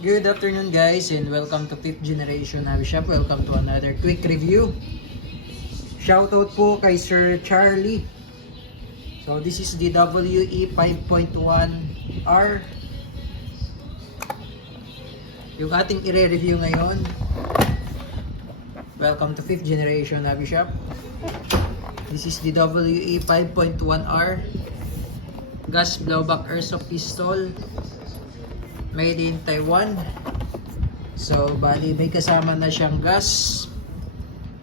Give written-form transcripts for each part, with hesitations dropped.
Good afternoon guys and welcome to 5th Generation Hobby Shop. Welcome to another quick review. Shoutout po kay Sir Charlie. So this is the WE 5.1R. Yung ating i-review ngayon. Welcome to 5th Generation Hobby Shop. This is the WE 5.1R gas blowback airsoft pistol. Made in Taiwan. So, bali may kasama na siyang gas,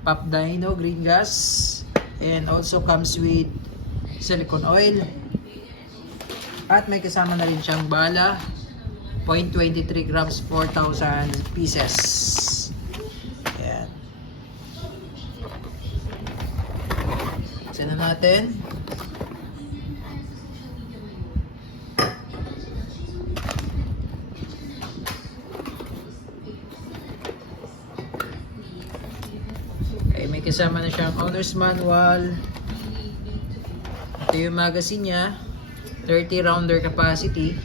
Pop Dino green gas, and also comes with silicone oil. At may kasama na rin siyang bala, 0.23 grams, 4,000 pieces. Ayan. Buksan na natin. May kasama na siyang owner's manual. Ito yung magazine niya, 30 rounder capacity.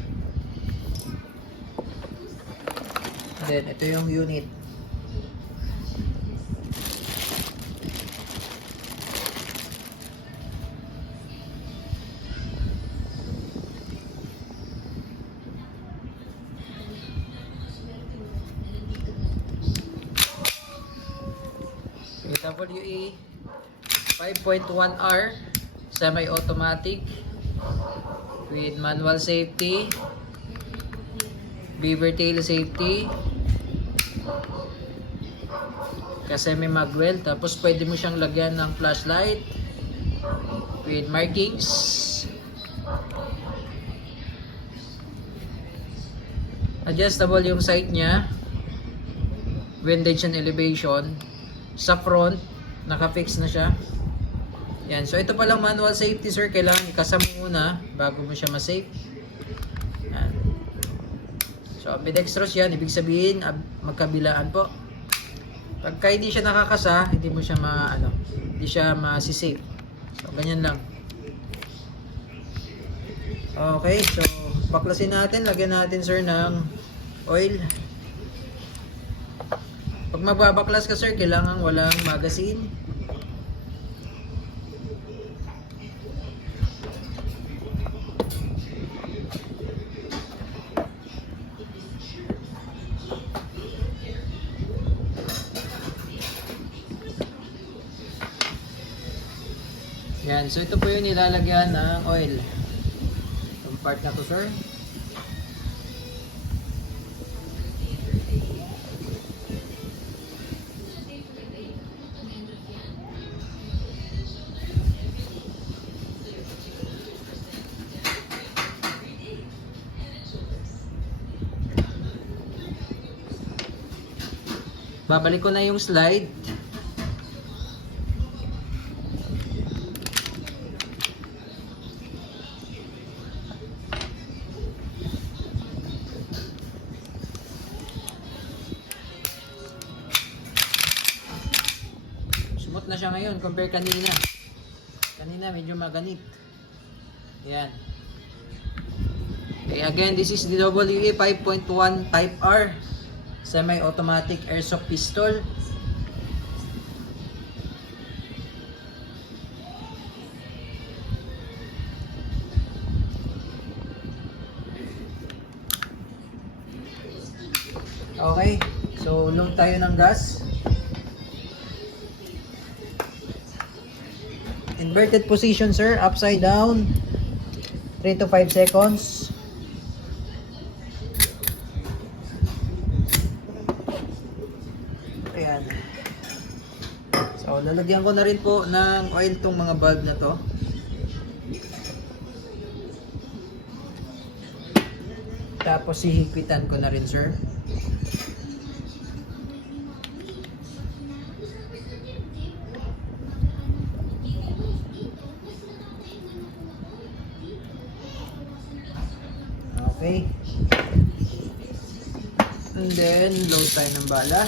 Then ito yung unit. WE 5.1R semi-automatic with manual safety, beaver tail safety, kasi may magwell. Tapos pwede mo siyang lagyan ng flashlight with markings. Adjustable yung sight niya, windage and elevation. Sa front, naka-fix na siya. Yan. So, ito palang manual safety, sir. Kailangan ikasama muna bago mo siya ma-safe. Yan. So, ambidextrous yan. Ibig sabihin, magkabilaan po. Pagka hindi siya nakakasa, hindi mo siya hindi siya ma-safe. So, ganyan lang. Okay. So, baklasin natin. Lagyan natin, sir, ng oil. Pag magbabaklas ka, sir, kailangan walang magazine. Yan. So, ito po yung nilalagyan ng oil. Itong part na to, sir. Babalik ko na yung slide. Smooth na siya ngayon compare kanina. Kanina medyo maganit. Yan. Okay, again, this is the WE 5.1 Type R semi-automatic airsoft pistol. Okay, so load tayo ng gas. Inverted position, sir, upside down, 3 to 5 seconds. Ayan. So, lalagyan ko na rin po ng oil tong mga bulb na to. Tapos hihigpitan ko na rin, sir. Okay. And then, load tayo ng bala.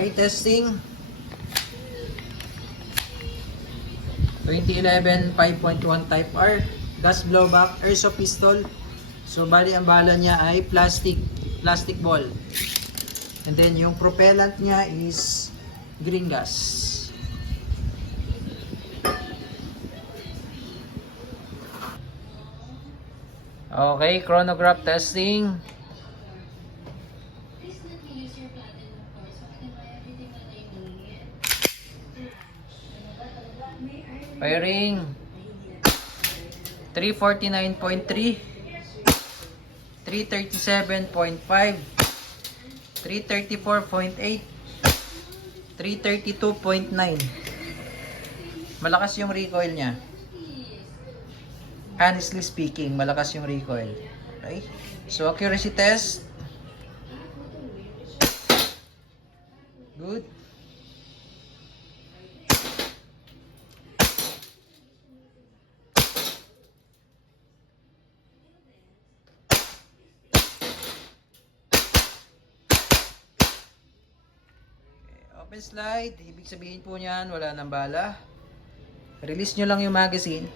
Okay, testing. 2011 5.1 Type R. Gas blowback, airsoft pistol. So, bali ang bala niya ay plastic ball. And then, yung propellant niya is green gas. Okay, chronograph testing. Firing 349.3, 337.5, 334.8, 332.9. Malakas yung recoil niya. Honestly speaking, malakas yung recoil. Okay? So, accuracy test. Good. Open slide, ibig sabihin po niyan, wala nang bala. Release nyo lang yung magazine.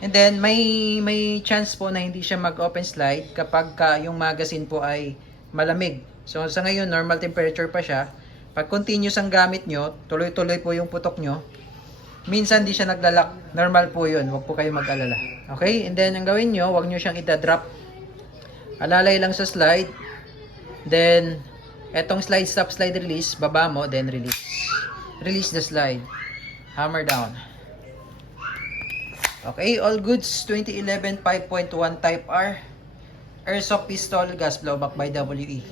And then, may chance po na hindi siya mag-open slide kapag yung magazine po ay malamig. So, sa ngayon, normal temperature pa siya. Pag continuous ang gamit nyo, tuloy-tuloy po yung putok nyo. Minsan, di siya naglalak. Normal po yun. Huwag po kayo mag-alala. Okay? And then, ang gawin nyo, huwag nyo siyang ita-drop. Alalay lang sa slide. Then, etong slide, stop, slide, release. Baba mo, then release. Release the slide. Hammer down. Okay, all goods. 2011 5.1 Type R. Airsoft pistol, gas blowback by WE.